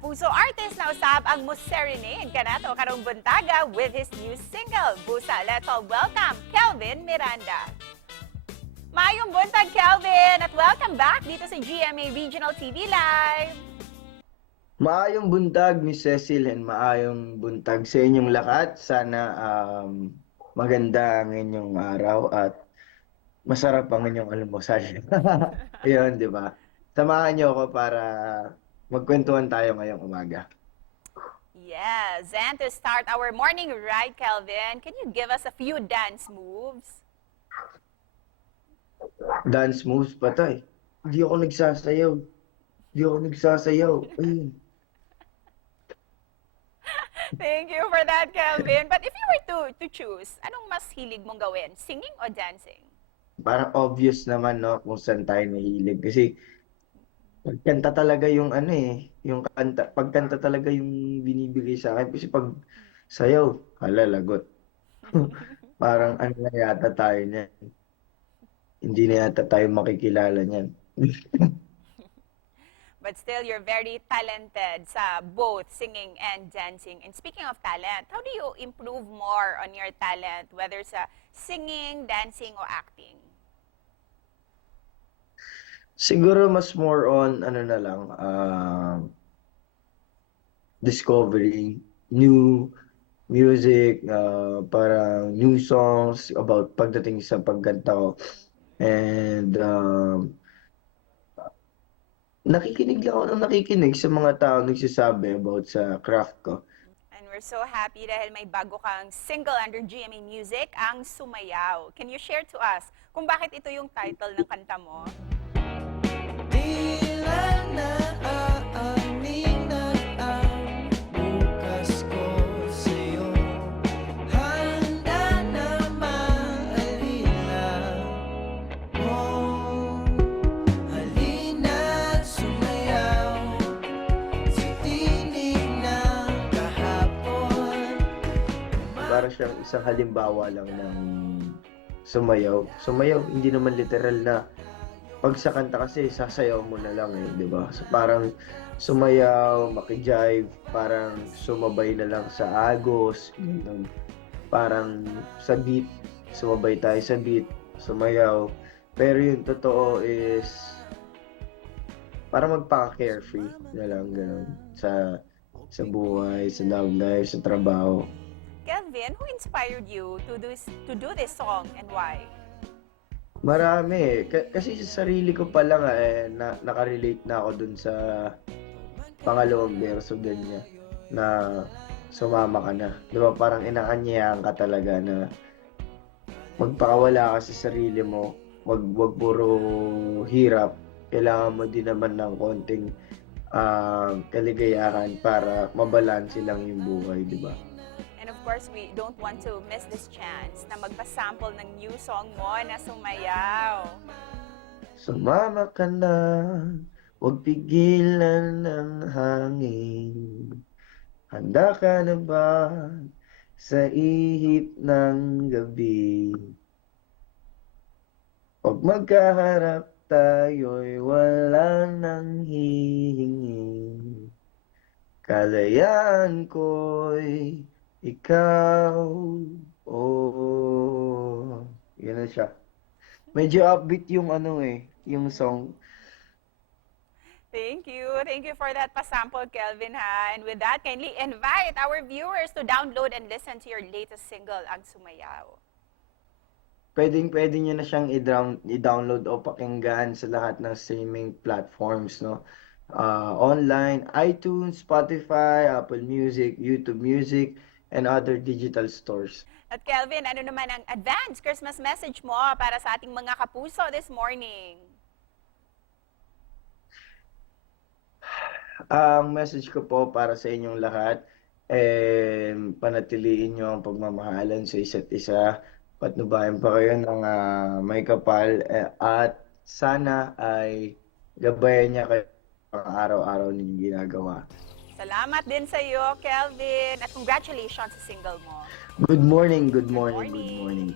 kapuso artist na usab ang Muserenade kanato karong buntaga with his new single. Busa, let's all welcome Kelvin Miranda. Maayong buntag, Kelvin, at welcome back dito sa GMA Regional TV Live. Maayong buntag, Miss Cecil, and maayong buntag sa inyong lahat. Sana maganda ang inyong araw at masarap ang inyong almusal. Ayun, di ba? Samahan niyo ako para magkwentuhan tayo ngayong umaga. Yes, and to start our morning ride, Kelvin, can you give us a few dance moves? Dance moves pa tayo. Hindi ako nagsasayaw. Hindi ako nagsasayaw. Ayun. Thank you for that, Kelvin. But if you were to choose, anong mas hilig mong gawin? Singing o dancing? Parang obvious naman, no, kung saan tayo nahilig. Kasi pagkanta talaga yung ano yung kanta, pagkanta talaga yung binibigay sa akin. Kasi pag sayaw, hala, lagot. Parang ano na yata tayo niyan. Hindi na yata tayo makikilala niyan. But still, you're very talented sa both singing and dancing. And speaking of talent, how do you improve more on your talent, whether sa singing, dancing, o acting? Siguro mas more on ano na lang, discovering new music, parang new songs about pagdating sa pagkanta ko. And nakikinig lang ako ng nakikinig sa mga tao nagsasabi about sa craft ko. And we're so happy dahil may bago kang single under GMA Music, ang Sumayaw. Can you share to us kung bakit ito yung title ng kanta mo? Tila naaaninag ang bukas ko sa'yo. Handa na maalila mo. Halina't sumayaw sa tinig ng kahapon. Para siyang isang halimbawa lang ng sumayaw. Sumayaw, hindi naman literal na pag sa kanta kasi sasayaw mo na lang di ba? So, parang sumayaw, makijive, parang sumabay na lang sa agos, ganun. Parang sa beat, sumabay tayo sa beat, sumayaw. Pero yung totoo is parang magpaka-carefree na lang ganun sa buhay, sa love life, sa trabaho. Kelvin, who inspired you to do this song and why? Marami. Kasi sa sarili ko pa lang nakarelate na ako dun sa pangalawang verso din niya na sumama ka na. Di ba parang inaanyayahan ka talaga na magpakawala ka sa sarili mo, wag puro hirap. Kailangan mo din naman ng konting kaligayahan para mabalanse lang yung buhay, di ba? And of course, we don't want to miss this chance na magpasample ng new song mo na Sumayaw. Sumama ka na, huwag pigilan ng hangin. Handa ka na ba sa ihip ng gabi? Pag magkaharap tayo'y wala nang hihingi. Kalayaan ko'y ikaw. Oh, yun na siya. Medyo upbeat yung yung song. Thank you. Thank you for that pasample, Kelvin, ha? And with that, kindly invite our viewers to download and listen to your latest single, ang Sumayaw. Pwede nyo na siyang i-download o pakinggan sa lahat ng streaming platforms, no? Online, iTunes, Spotify, Apple Music, YouTube Music, and other digital stores. At Kelvin, ano naman ang advance Christmas message mo para sa ating mga kapuso this morning? Ang message ko po para sa inyong lahat, panatiliin nyo ang pagmamahalan sa isa't isa, patnubayan pa kayo ng may kapal, at sana ay gabayan niya kayo ang araw-araw ninyong ginagawa. Salamat din sa iyo, Kelvin. At congratulations sa single mo. Good morning Good po. morning.